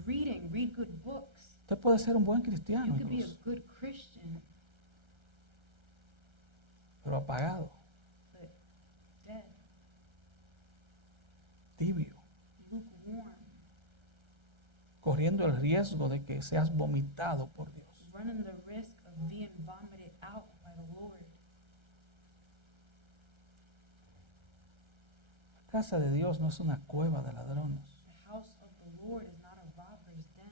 reading. Read good books. Usted puede ser un buen You cristiano, could be a incluso, good Christian, pero apagado, but dead, tibio, lukewarm, corriendo el riesgo de que seas vomitado por Dios. running the risk of being vomited out by the Lord. La casa de Dios no es una cueva de ladrones. The house of the Lord is not a robber's den.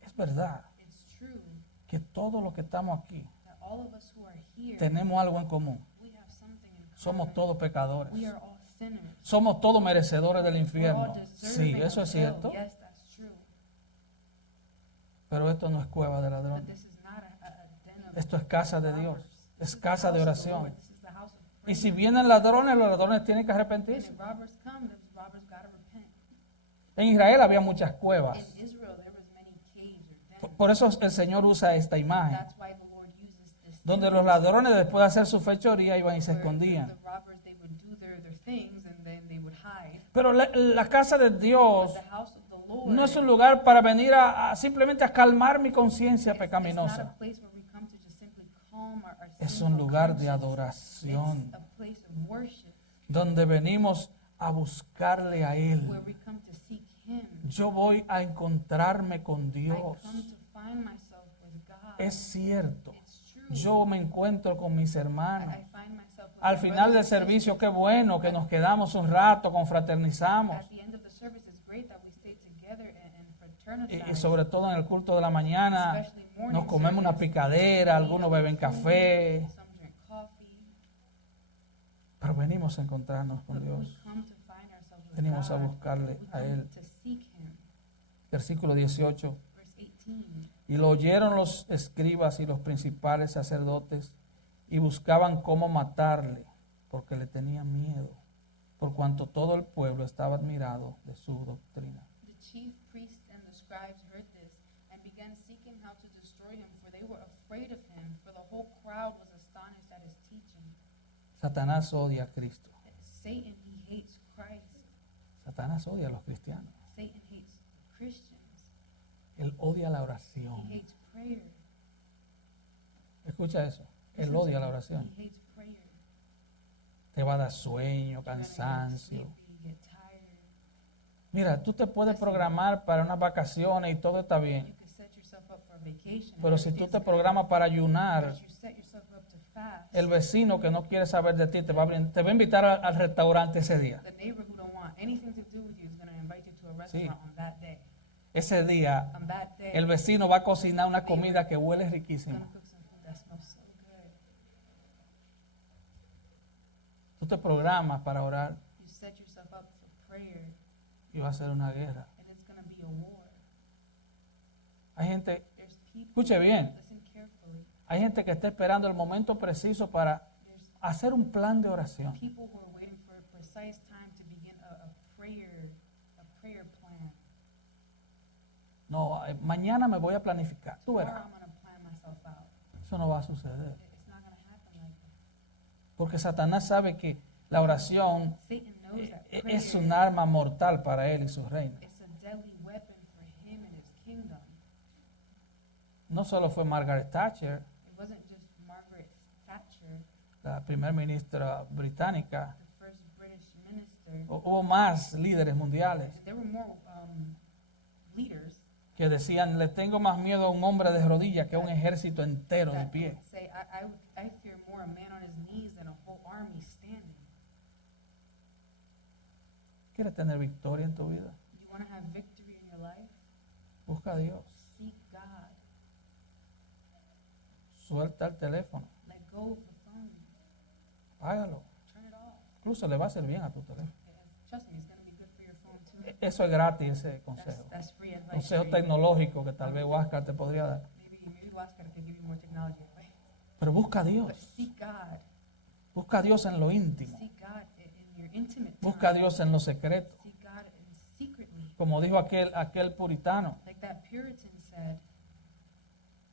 Es verdad It's true que todos los que estamos aquí that all of us who are here, tenemos algo en común. we have something in common. Somos todos pecadores. We are all sinners. Somos todos merecedores del We're all infierno. deserving Sí, eso of es hell. cierto. Yes, that's true. Pero esto no es cueva de But ladrones. this is not a den of Esto es casa de Dios. robbers. This Es is the casa de house of the oración. Lord. This is the house of Y prayer. si vienen ladrones, los ladrones tienen que And arrepentirse. if robbers come, the robbers gotta repent. En Israel había muchas cuevas. In Israel, there was many caves or dens. Por eso el Señor usa esta imagen, That's why the Lord uses this. donde image, los ladrones después de hacer su fechoría iban y se where escondían. The robbers, they would do their things and then they would hide. Pero la casa de Dios But the house of the Lord, no es un lugar para venir a simplemente a calmar mi conciencia it's not pecaminosa. a place where we come to just simply calm our Es sinful un lugar de conscience. adoración, It's a place of worship donde venimos a buscarle a Él. where we come to seek Him. Yo voy a encontrarme con I Dios. come to find myself with God. Es cierto, It's true. yo me encuentro con mis hermanos. I find myself with Al my final del brothers and servicio, qué bueno que nos quedamos un rato, confraternizamos. At the end of the service, it's great that we stay together and Y fraternize. sobre todo en el culto de la mañana, Especially morning nos comemos una service. picadera, algunos beben café, Some drink coffee. pero venimos a encontrarnos con But we Dios. come to find ourselves with Venimos a God. buscarle We a come Él. to seek Him. Versículo 18. Verse 18. Y lo oyeron los escribas y los principales sacerdotes y buscaban cómo matarle, porque le tenían miedo, por cuanto todo el pueblo estaba admirado de su doctrina. The chief priests and the scribes heard this and began seeking how to destroy him, for they were afraid of him, for the whole crowd was astonished at his teaching. Satanás odia a Cristo. Satan, he hates Christ. Satanás odia a los cristianos. Satan hates Christians. Él odia la He oración. hates prayer. Escucha eso. Él Listen odia to la me. oración. He hates prayer. Te va a dar sueño, You're gonna get cansancio. sleepy, get tired. Mira, tú te puedes programar para unas vacaciones y todo está You bien. can set yourself up for a vacation. Pero si tú te programas para ayunar, But you set yourself up to fast. el vecino que no quiere saber de ti te va a invitar al restaurante ese día. The neighbor who don't want anything to do with you is going to invite you to a restaurant on that day. Ese día On that day, el vecino va a cocinar una comida que huele he's riquísima. going to cook some food that smells so good. Tú te programas para orar You set yourself up for prayer, y va a ser una guerra. and it's going to be a war. Hay gente, There's people, escuche bien, listen carefully, hay gente que está esperando el momento preciso para there's hacer un plan de oración. people who are waiting for a precise time to begin a prayer plan. No, mañana me voy a planificar. Tú Tomorrow verás, I'm going to plan myself out. eso no va a suceder. It's not going to happen like that. Porque Satanás sabe que la oración Satan knows that es prayer un arma mortal para él y su reino. is a deadly weapon for him and his kingdom. No solo fue Margaret Thatcher, It wasn't just Margaret Thatcher, la primera ministra británica, the first British minister. hubo más líderes mundiales There were more leaders que decían, le tengo más miedo a un hombre de rodillas que a un ejército entero de that pie. say, I, I, I fear more a man on his knees than a whole army standing. ¿Quieres tener victoria en tu vida? Do you want to have victory in your life? Busca a Dios. Seek God. Suelta el teléfono. Let go of the phone. Hágalo. Turn it off. Incluso le va a hacer bien a tu teléfono. Trust me, it's going to be good for your phone too. Eso es gratis, ese consejo. That's free advice. Consejo for you. tecnológico que tal vez Huáscar te podría dar. Maybe Huáscar could give you more technology advice. Pero busca a Dios. But seek God. Busca a Dios en lo íntimo. Seek God in your intimate time. Busca a Dios en lo secreto. Seek God secretly. Como dijo aquel puritano, Like that Puritan said,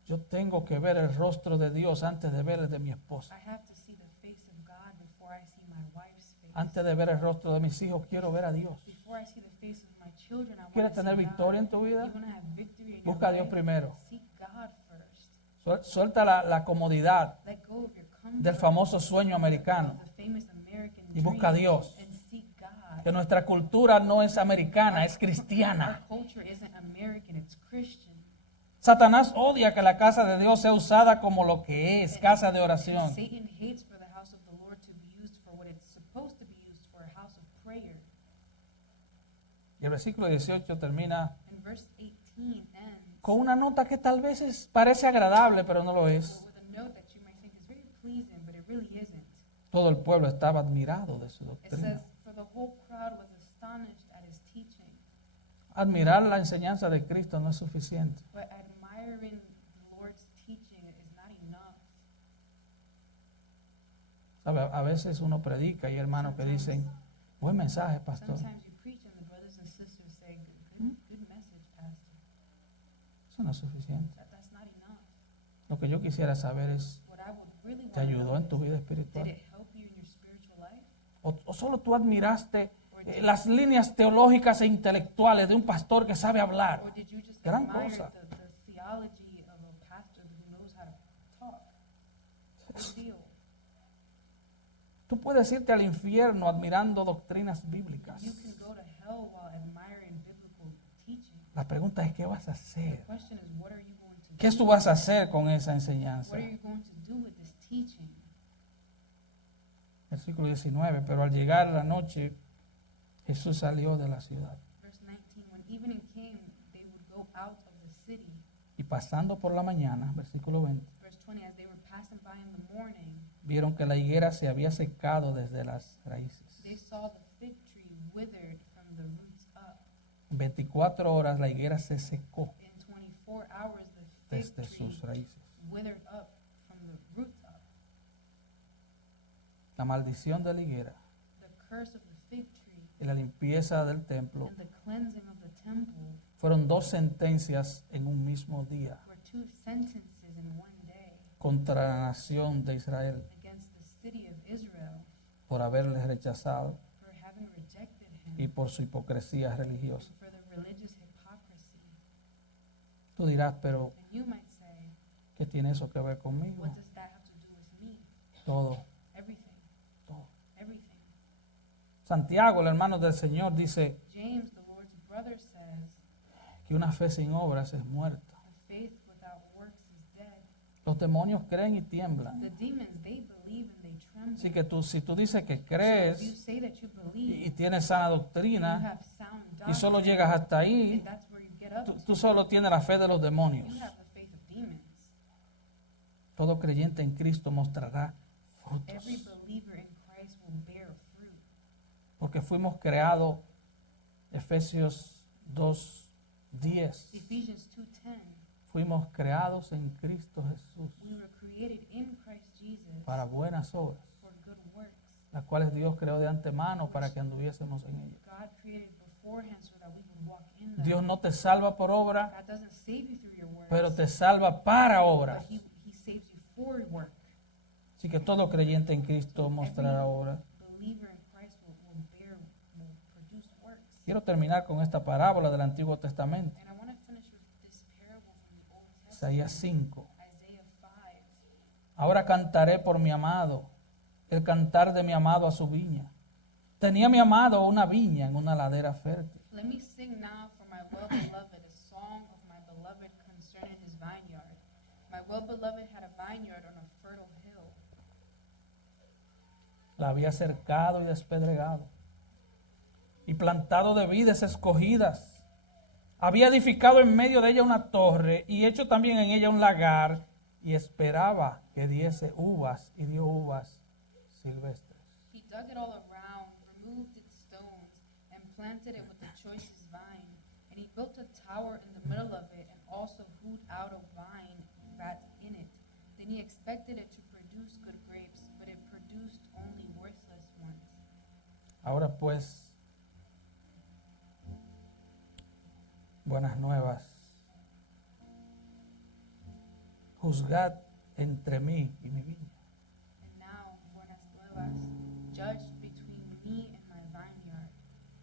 yo tengo que ver el rostro de Dios antes de ver el de mi esposa. I have to see the face of God before I see my wife's face. Antes de ver el rostro de mis hijos, quiero ver a Dios. Before I see the face of my children, I want ¿Quieres to tener see victoria God. en tu vida? You want to have victory in Busca a your Dios life? primero. Seek God first. Suelta la comodidad Let go of your comfort. del famoso sueño americano Of the famous American y busca a dream, Dios. and seek God. Que nuestra cultura no es americana, es Our cristiana. culture isn't American, it's Christian. Satanás odia que la casa de Dios sea usada como lo que es, casa de oración. Satan hates for the house of the Lord to be used for what it's supposed to be used for, a house of prayer. Y el versículo 18 termina And verse 18 ends con una nota que tal vez parece agradable, pero no lo es. with a note that you might think is very pleasing, but it really isn't. Todo el pueblo estaba admirado de su It doctrina. says, for the whole crowd was astonished at his teaching, Admirar la enseñanza de Cristo no es suficiente. but admiring the Lord's teaching is not enough. ¿Sabe? A veces uno predica y hay hermanos que dicen, buen mensaje, pastor. Sometimes you preach and the brothers and sisters say, good message, pastor. Eso no es suficiente. That's not enough. Lo que yo quisiera saber es, What I would really ¿te want to ayudó know en tu is, vida did espiritual? it help you in your spiritual life? ¿O solo tú admiraste las líneas teológicas e intelectuales de un pastor que sabe hablar? Or did you just Gran admire cosa. the theology of a pastor who knows how to talk? Good deal. Tú puedes irte al infierno admirando doctrinas bíblicas. You can go to hell while admiring biblical teaching. La pregunta es, ¿qué vas a hacer? The question is, what are you going to ¿Qué do? tú vas a hacer con esa enseñanza? What are you going to do with this teaching? Versículo 19, pero al llegar la noche, Jesús salió de la ciudad. Verse 19, when evening came, they would go out of the city. Y pasando por la mañana, versículo 20, Verse 20, as they were passing by in the morning, vieron que la higuera se había secado desde las raíces. they saw the fig tree withered from the roots up. En 24 horas la higuera se secó In 24 hours, the fig desde sus tree raíces. withered up from the roots up. La maldición de la higuera The curse of the fig tree y la limpieza del templo and the cleansing of the temple fueron dos sentencias en un mismo día were two sentences in one day contra la nación de Israel against the city of Israel por haberles rechazado for having rejected him y por su hipocresía religiosa. and for the religious hypocrisy. Tú dirás, pero And you might say, ¿qué tiene eso que ver conmigo? what does that have to do with me? Todo, Everything. todo. Everything. Santiago, el hermano del Señor, dice James, the Lord's brother, says, que una fe sin obras es muerta. a faith without works is dead. Los demonios creen y tiemblan. The demons, they believe and they tremble. Así que si tú dices que So if you crees say that you y believe, tienes sana you doctrina have sound y solo doctrine, llegas hasta and ahí, that's where you get up tú solo tienes la fe de los demonios. You have the faith of demons. Todo creyente en Cristo mostrará Every frutos. believer in Christ will bear fruit. Porque fuimos creados, Efesios 2:10, Ephesians 2:10, fuimos creados en Cristo Jesús we were created in Christ Jesus para buenas obras, for good works. las cuales Dios creó de antemano para que anduviésemos en ellas. God created beforehand so that we would walk in them. Dios no te salva por obra, God doesn't save you through your works, pero te salva para obras. but he saves you for work. Así que todo creyente en Cristo mostrará obras. Believer in Christ will produce works. Quiero terminar con esta parábola del Antiguo Testamento, And I want to finish with this parable from the Old Testament, Isaías 5. Isaiah 5. Ahora cantaré por mi amado, el cantar de mi amado a su viña. Tenía mi amado una viña en una ladera fértil. Let me sing now for my well-beloved a song of my beloved concerning his vineyard. My well-beloved had a vineyard on a fertile hill. La había cercado y despedregado, y plantado de vides escogidas. Había edificado en medio de ella una torre y hecho también en ella un lagar y esperaba que diese uvas y dio uvas silvestres. He dug it all around, removed its stones, and planted it with the choicest vine. And he built a tower in the middle of it, and also hewed out a vine vat in it. Then he expected it to produce good grapes, but it produced only worthless ones. Ahora pues, buenas nuevas. Juzgad entre mí y mi viña. And now, buenas nuevas, judge between me and my vineyard.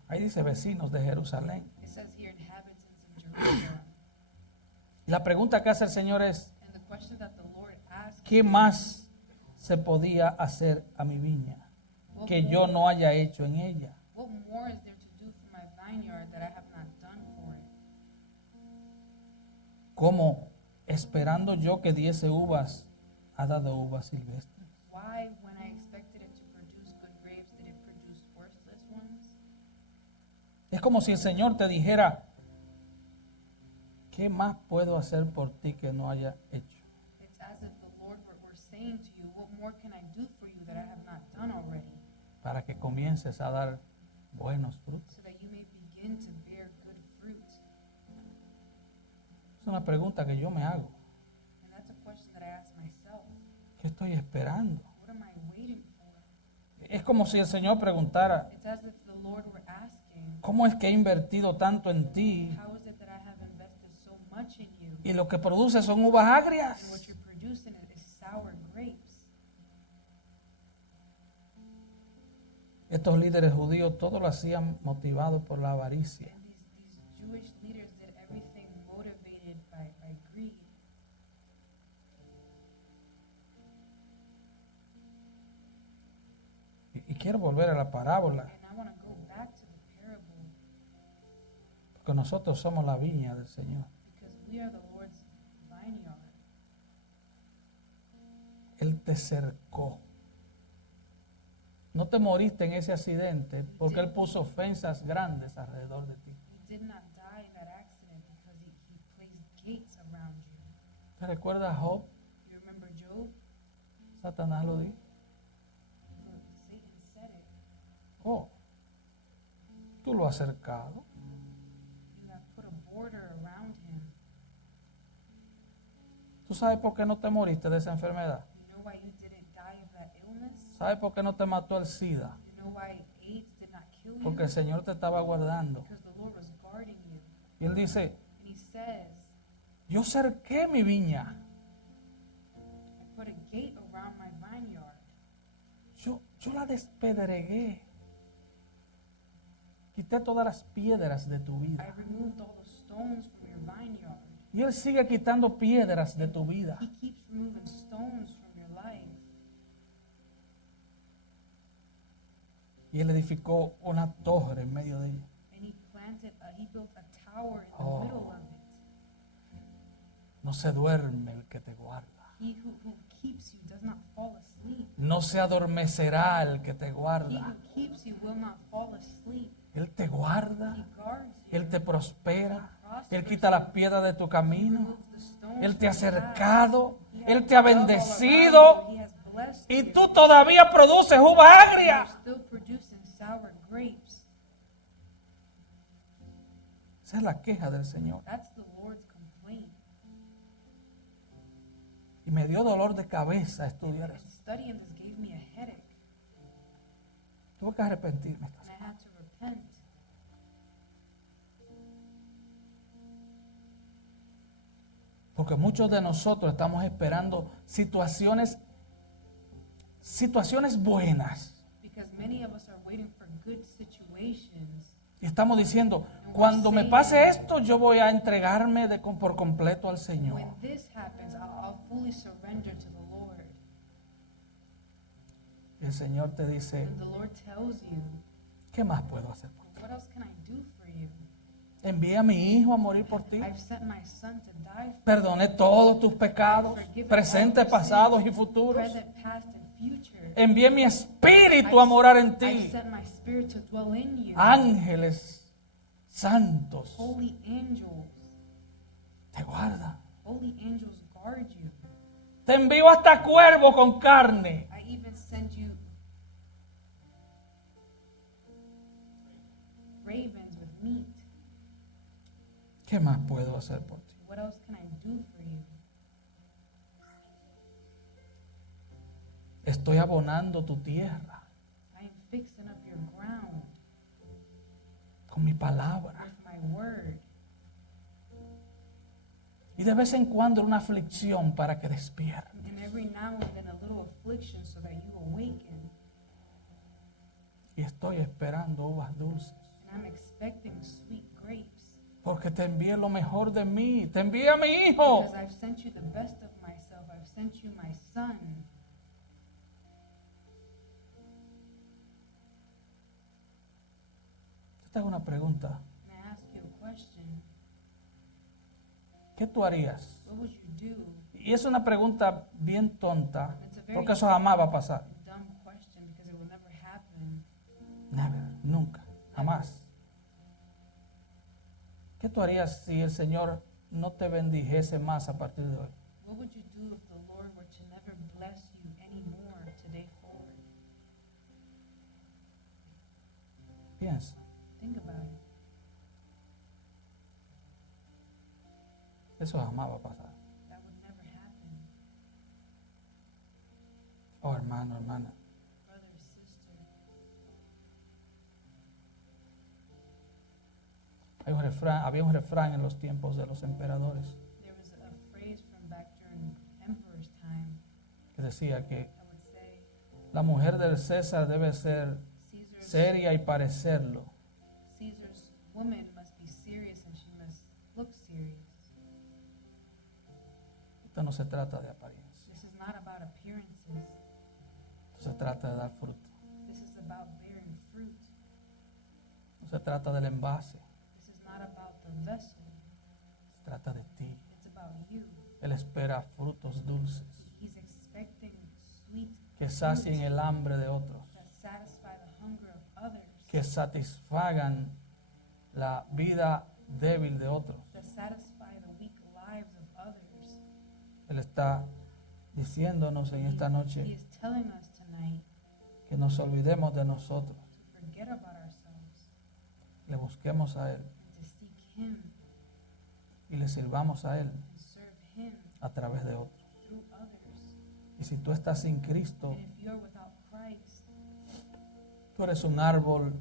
Ahí dice vecinos de Jerusalén. It says here, inhabitants of Jerusalem. La pregunta que hace el Señor es, And the question that the Lord asked, ¿qué más se podía hacer a mi viña que yo no haya hecho en ella? what more is there to do for my vineyard that I have not done for it? ¿Cómo, esperando yo que diese uvas, ha dado uvas silvestres? Why, when I expected it to produce good grapes, did it produce worthless ones? Es como si el Señor te dijera, ¿qué más puedo hacer por ti que no haya hecho? It's as if the Lord were saying to you, what more can I do for you that I have not done already? Para que comiences a dar buenos frutos. So that you may begin to bear good fruit. Es una pregunta que yo me hago. And that's a question that I ask myself. ¿Qué estoy esperando? What am I waiting for? Es como si el Señor preguntara, It's as if the Lord were asking, ¿cómo es que he invertido tanto en ti how is it that I have invested so much in you? y lo que produce son uvas And what agrias? you're producing is sour grapes. Estos líderes judíos todo lo hacían motivados por la avaricia. And these Jewish leaders did everything motivated by greed. Y quiero volver a la parábola, And I want to go back to the parable porque nosotros somos la viña del Señor. because we are the Lord's vineyard. Él te cercó. No te moriste en ese accidente porque Él puso ofensas grandes alrededor de ti. You did not die in that accident because he placed gates around you. ¿Te recuerdas a Job? You remember Job? Satanás lo dijo. Satan said it. Oh, tú lo has cercado. You have put a border around him. ¿Tú sabes por qué no te moriste de esa enfermedad? You know why you didn't die of that illness? ¿Sabes por qué no te mató el SIDA? You know why AIDS did not kill you? Porque el Señor te estaba guardando. Because the Lord was guarding you. Y Él dice, And he says, yo cerqué mi viña. I put a gate around my vineyard. Yo la despedregué. Quité todas las piedras de tu I vida. removed all the stones from your vineyard. Y Él sigue quitando piedras de tu vida. He keeps removing stones from your life. Y Él edificó una torre en medio de ella. And he built a tower in the Oh. middle of it. No se duerme el que te guarda. He who keeps you does not fall asleep. No se adormecerá el que te He guarda. who keeps you will not fall asleep. Él te He guarda. guards you. Él te prospera. Prospers Él quita las piedras de tu He camino. removes the stones Él te ha from your path. acercado. He has Él te ha love all around bendecido. you. He has blessed Y you. tú todavía produces uva And agria. you're still producing sour grapes. Esa es la queja del Señor. That's the Lord's complaint. Y me dio dolor de cabeza estudiar And eso. studying this gave me a headache. Tuve que arrepentirme. And I had to repent. Porque muchos de nosotros estamos esperando situaciones buenas. Because many of us are waiting for good situations. Y estamos diciendo, cuando me pase esto, yo voy a entregarme por completo al Señor. When this happens, I'll fully surrender to the Lord. Y el Señor te dice, And the Lord tells you, ¿qué más puedo hacer por ti? what else can I do for you? Envié a mi hijo a morir por ti. I've sent my son to die for Perdoné todos tus pecados, presentes, pasados y you. futuros. Present, past, and future. Envié mi espíritu a morar en I ti. sent my spirit to dwell in you. Ángeles santos Holy angels, te guardan. holy angels guard you. Te envío hasta cuervo con carne. I even send you ravens with meat. ¿Qué más puedo hacer por ti? What else can I do for you? Estoy abonando tu tierra I am fixing up your ground con mi palabra. with my word. Y de vez en cuando una aflicción para que despierte. And every now and then a little affliction so that you awaken. Y estoy esperando uvas dulces. And I'm expecting sweet grapes. Porque te envié lo mejor de mí. Te envié a mi hijo. Because I've sent you the best of myself. I've sent you my son. Yo te hago una pregunta. And I ask you a question. ¿Qué tú harías? What would you do? Y es una pregunta bien tonta. It's a very Porque eso jamás va a pasar. dumb question because it will never happen. Never, nunca, jamás. ¿Qué tú harías si el Señor no te bendijese más a partir de hoy? What would you do if the Lord were to never bless you anymore today forward? Piensa. Think about it. Eso jamás va a pasar. That would never happen. Oh, hermano, hermana. Brother, sister, Había un refrán en los tiempos de los emperadores there was a phrase from back during emperor's time que decía que that would say, la mujer del César debe ser Caesar's seria y parecerlo. woman must be serious and she must look serious. Esto no se trata de apariencia. This is not about appearances. Esto se trata de dar fruto. This is about bearing fruit. No se trata del envase. This is not about the vessel. Se trata de ti. It's about you. Él espera frutos dulces He's expecting sweet que sacien el hambre de otros, that satisfy the hunger of others, que satisfagan la vida débil de otros. that satisfy the weak lives of others. Él está diciéndonos en esta He noche is telling us tonight que nos olvidemos de nosotros, to forget about ourselves le busquemos a Él and to seek Him y le sirvamos a Él and serve Him a través de otros. through others. Y si tú estás sin Cristo, And if you're without Christ, tú eres un árbol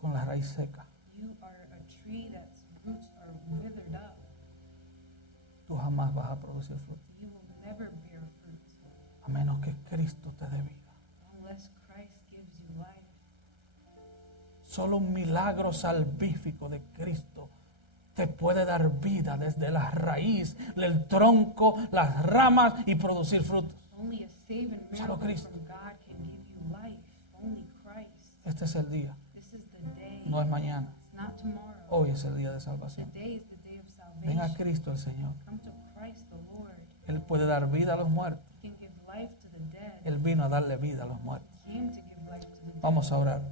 con la raíz seca. you are a tree that's roots are withered up. Tú jamás vas a producir fruto, You will never bear fruit a menos que Cristo te dé vida. unless Christ gives you life. Solo un milagro salvífico de Cristo te puede dar vida desde la raíz, el tronco, las ramas y producir frutos. Only a saving Solo miracle Cristo. from God can give you life. Only Christ. Este es el día, This is the day. no es mañana. It's not tomorrow. Hoy es el día de salvación. Today is the day of Ven a salvation. Cristo el Señor. Come to Christ the Lord. Él puede dar vida a los muertos. He can give life to the dead. Él vino a darle vida a los muertos. He came to give life to the dead. Vamos a orar.